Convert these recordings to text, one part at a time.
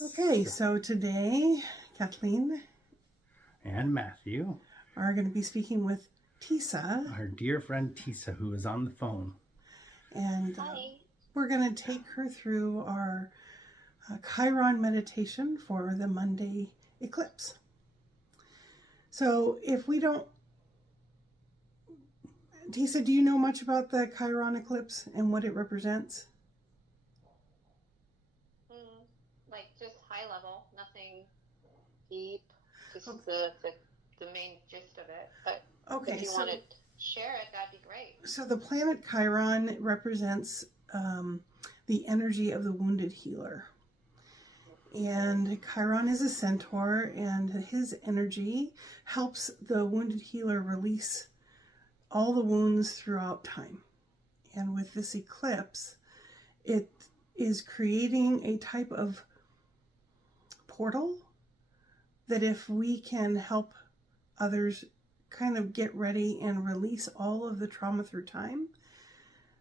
Okay, so today Kathleen and Matthew are going to be speaking with Tisa, our dear friend Tisa, who is on the phone. And Hi. We're going to take her through our Chiron meditation for the Monday eclipse. So if we don't... Tisa, do you know much about the Chiron eclipse and what it represents? Like just high level, nothing deep, just the main gist of it. But if you want to share it, that'd be great. So the planet Chiron represents the energy of the wounded healer. And Chiron is a centaur, and his energy helps the wounded healer release all the wounds throughout time. And with this eclipse, it is creating a type of portal that if we can help others kind of get ready and release all of the trauma through time,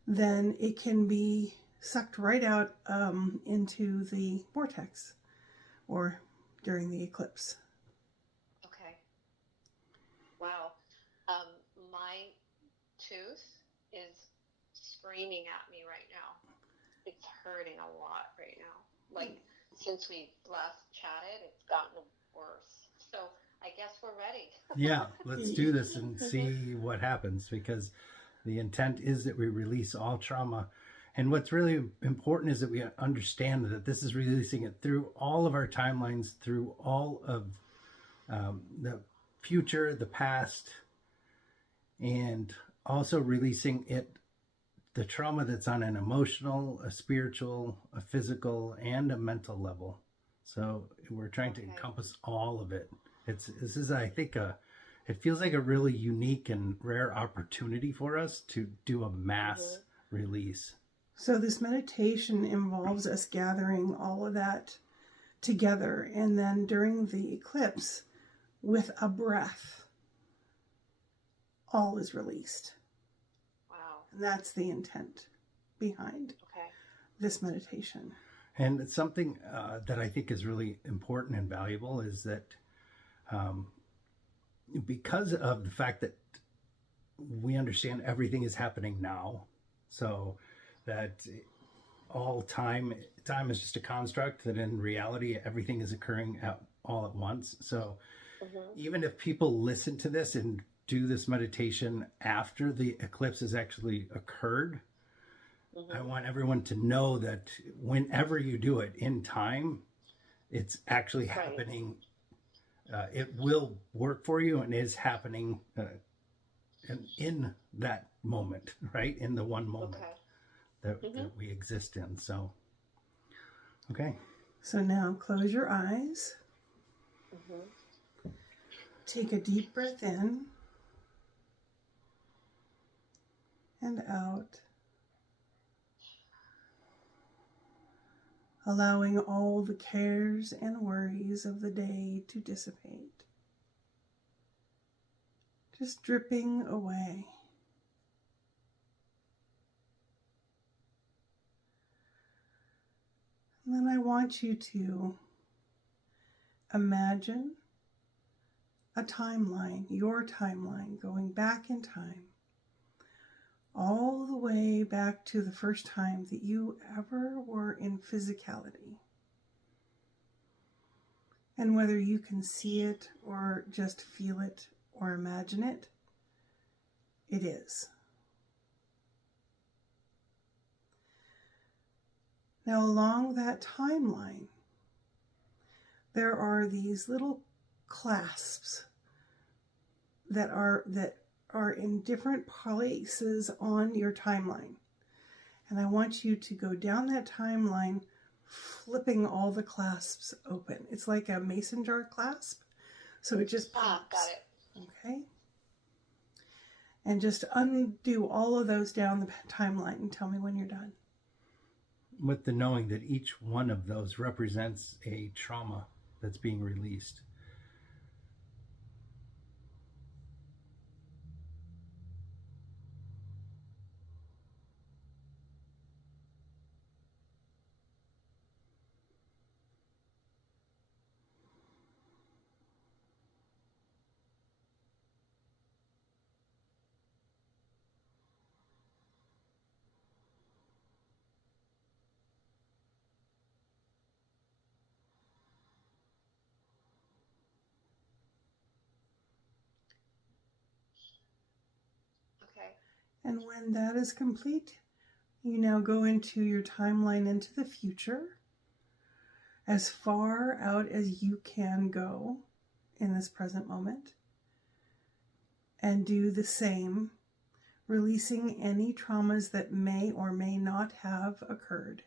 then it can be sucked right out into the vortex or during the eclipse. Okay. Wow. My tooth is screaming at me right now. It's hurting a lot right now. Like since we last chatted, it's gotten worse. So I guess we're ready. Yeah, let's do this and see what happens, because the intent is that we release all trauma. And what's really important is that we understand that this is releasing it through all of our timelines, through all of the future, the past, and also releasing the trauma that's on an emotional, a spiritual, a physical, and a mental level. So we're trying to encompass all of it. This is, I think, it feels like a really unique and rare opportunity for us to do a mass release. So this meditation involves us gathering all of that together, and then during the eclipse, with a breath, all is released. Wow. And that's the intent behind this meditation. And it's something that I think is really important and valuable is that because of the fact that we understand everything is happening now, so that all time is just a construct, that in reality everything is occurring all at once. So even if people listen to this and do this meditation after the eclipse has actually occurred, I want everyone to know that whenever you do it in time, it's actually happening. It will work for you and is happening in that moment, right? In the one moment that we exist in. So, okay. So now close your eyes. Take a deep breath in and out, allowing all the cares and worries of the day to dissipate, just dripping away. And then I want you to imagine a timeline, your timeline, going back in time, all the way back to the first time that you ever were in physicality. And whether you can see it or just feel it or imagine it, it is. Now along that timeline, there are these little clasps that are in different places on your timeline. And I want you to go down that timeline, flipping all the clasps open. It's like a mason jar clasp. So it just pops. Got it. Okay. And just undo all of those down the timeline and tell me when you're done. With the knowing that each one of those represents a trauma that's being released. And when that is complete, you now go into your timeline into the future, as far out as you can go in this present moment, and do the same, releasing any traumas that may or may not have occurred.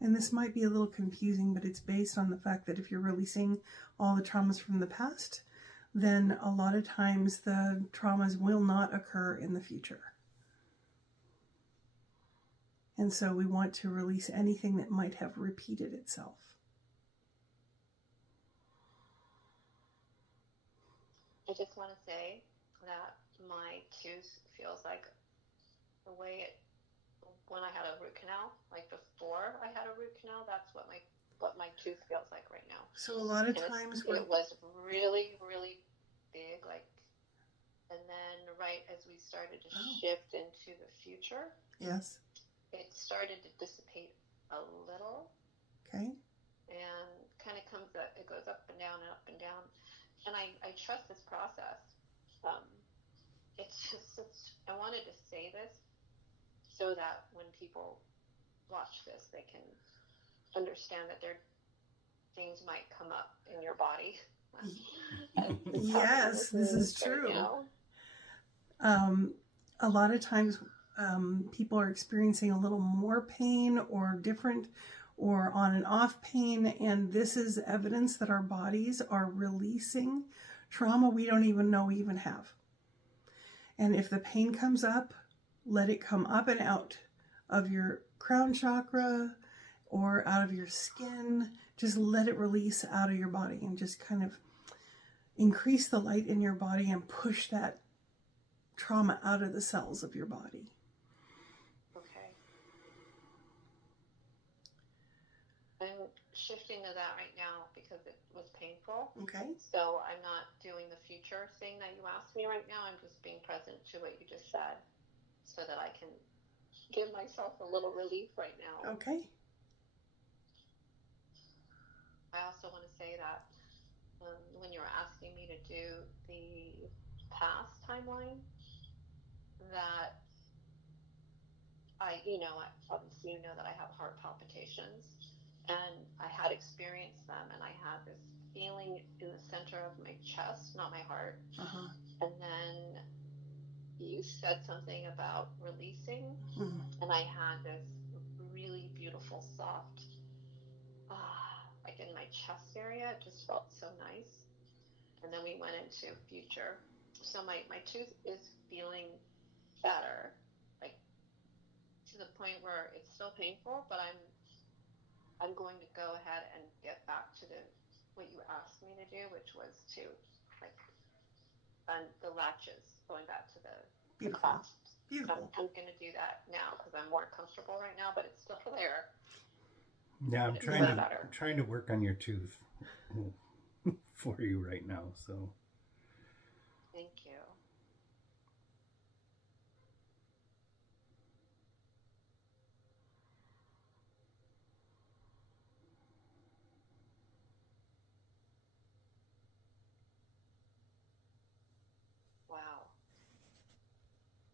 And this might be a little confusing, but it's based on the fact that if you're releasing all the traumas from the past, then a lot of times the traumas will not occur in the future. And so we want to release anything that might have repeated itself. I just want to say that my tooth feels like the way it, when I had a root canal, like before I had a root canal, that's what my tooth feels like right now. So a lot of And times it was really, really big, like, and then right as we started to shift into the future, yes, it started to dissipate a little. Okay. And kind of it goes up and down and up and down. And I trust this process. It's just, I wanted to say this so that when people watch this, they can understand that things might come up in your body. Yes, this is true. Right, a lot of times people are experiencing a little more pain or different or on and off pain, and this is evidence that our bodies are releasing trauma we don't even know we even have. And if the pain comes up, let it come up and out of your crown chakra or out of your skin. Just let it release out of your body and just kind of increase the light in your body and push that trauma out of the cells of your body. Okay. I'm shifting to that right now because it was painful. Okay. So I'm not doing the future thing that you asked me right now. I'm just being present to what you just said so that I can give myself a little relief right now. Okay. I also want to say that when you were asking me to do the past timeline, that obviously you know that I have heart palpitations, and I had experienced them, and I had this feeling in the center of my chest, not my heart. Uh-huh. And then you said something about releasing, Mm. and I had this really beautiful, soft, like in my chest area. It just felt so nice. And then we went into future. So my tooth is feeling better, like to the point where it's still painful, but I'm going to go ahead and get back to what you asked me to do, which was to like the latches, going back to the clasps. Beautiful. I'm going to do that now because I'm more comfortable right now, but it's still there. Yeah, I'm trying to work on your tooth for you right now. So thank you. Wow.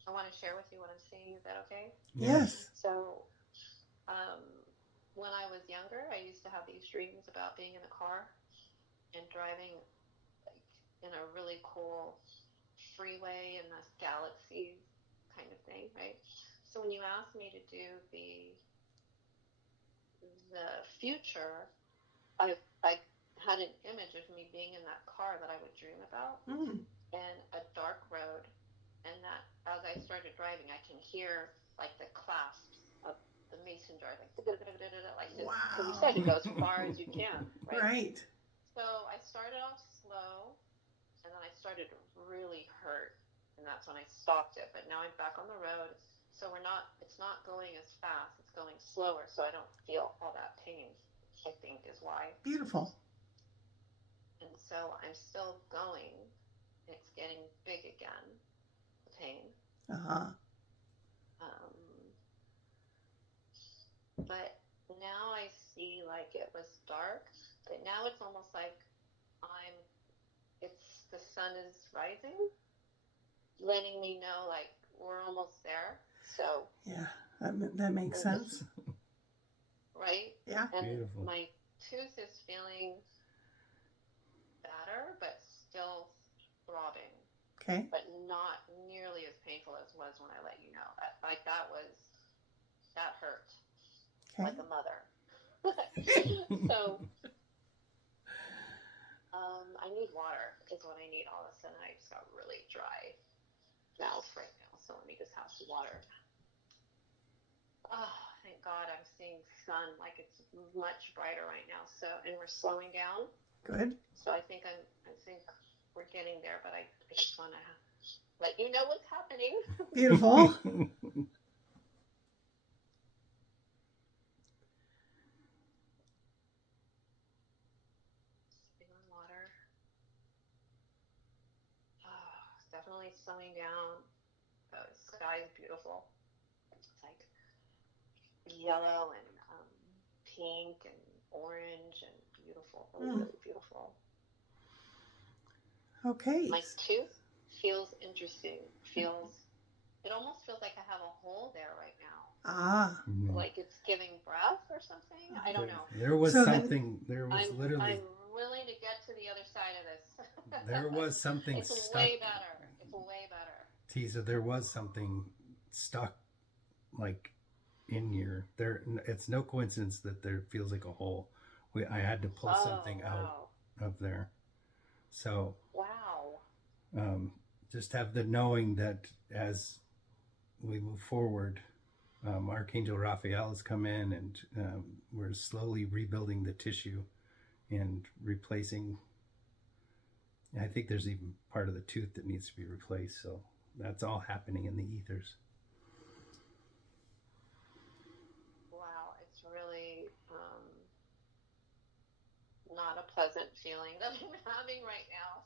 I want to share with you what I'm seeing. Is that okay? Yes. So, when I was younger, I used to have these dreams about being in a car and driving like in a really cool freeway in this galaxy kind of thing, right? So when you asked me to do the future, I had an image of me being in that car that I would dream about, and a dark road, and that as I started driving, I can hear like the clasps of the mason jar, like like this, because you said to go as far as you can, right? Right. So I started off slow, and then I started to really hurt, and that's when I stopped it. But now I'm back on the road, so it's not going as fast, it's going slower, so I don't feel all that pain, I think is why. Beautiful. And so I'm still going. It's getting big again, the pain. Uh-huh. But now I see like it was dark, but now it's almost like the sun is rising, letting me know like we're almost there. So Yeah, that makes sense. Right? Yeah. And Beautiful. my tooth is feeling better, but still throbbing. Okay. But not nearly as painful as was when I let you know. That hurt. Okay. Like a mother. So, I need water is what I need. All of a sudden, I just got really dry mouth right now. So let me just have some water. Oh, thank God I'm seeing sun. Like it's much brighter right now. So, and we're slowing down. Good. So I think we're getting there. But I just want to let you know what's happening. Beautiful. Definitely slowing down. The sky is beautiful. It's like yellow and pink and orange and beautiful. Really beautiful. Okay. My tooth feels interesting. It almost feels like I have a hole there right now. Ah. Like it's giving breath or something. I don't know. There was something. I'm willing to get to the other side of this. There was something it's stuck. Way better. It's way better. Teaser, there was something stuck, like in your there. It's no coincidence that there feels like a hole. I had to pull something out of there. So wow. Just have the knowing that as we move forward, Archangel Raphael has come in, and we're slowly rebuilding the tissue and replacing. I think there's even part of the tooth that needs to be replaced. So that's all happening in the ethers. Wow, it's really not a pleasant feeling that I'm having right now.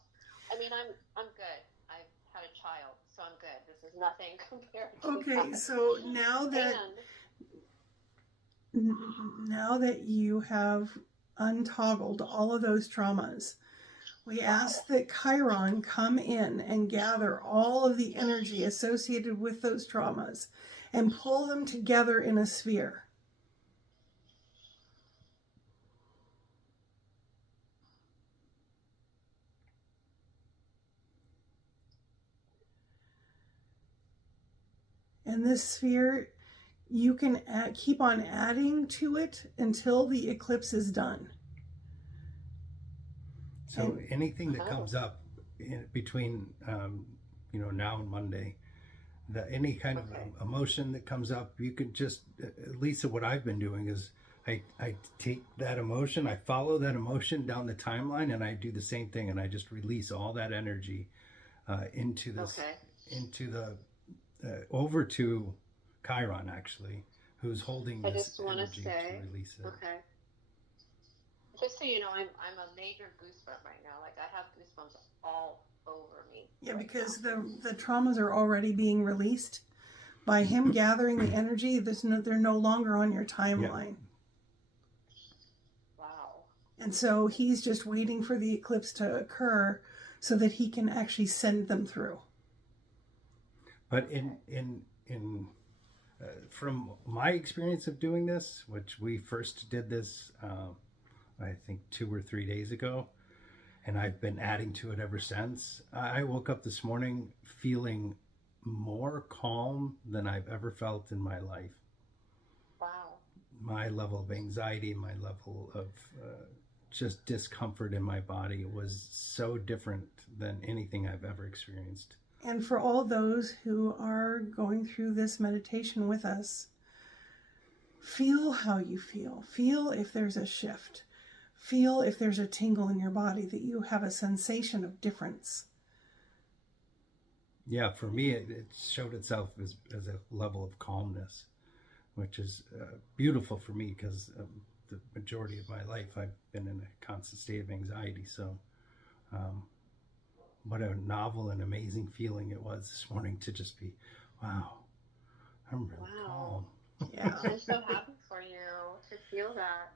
I mean, I'm good. I've had a child, so I'm good. This is nothing compared to Okay, that. so now that you have untoggled all of those traumas, we ask that Chiron come in and gather all of the energy associated with those traumas and pull them together in a sphere. And this sphere, you can keep on adding to it until the eclipse is done. So anything that comes up between now and Monday, any kind of emotion that comes up, you could just, Lisa, what I've been doing is I take that emotion, I follow that emotion down the timeline, and I do the same thing, and I just release all that energy into this, over to Chiron, actually, who's holding this energy to release it. Okay. Just so you know, I'm a major goosebump right now. Like I have goosebumps all over me. Yeah, because the traumas are already being released by him gathering the energy. They're no longer on your timeline. Yeah. Wow. And so he's just waiting for the eclipse to occur so that he can actually send them through. But from my experience of doing this, which we first did this, I think 2 or 3 days ago, and I've been adding to it ever since. I woke up this morning feeling more calm than I've ever felt in my life. Wow. My level of anxiety, my level of just discomfort in my body was so different than anything I've ever experienced. And for all those who are going through this meditation with us, feel how you feel. Feel if there's a shift. Feel if there's a tingle in your body, that you have a sensation of difference. Yeah, for me, it showed itself as a level of calmness, which is beautiful for me because the majority of my life I've been in a constant state of anxiety. So what a novel and amazing feeling it was this morning to just be, wow, I'm really calm. Yeah. I'm so happy for you to feel that.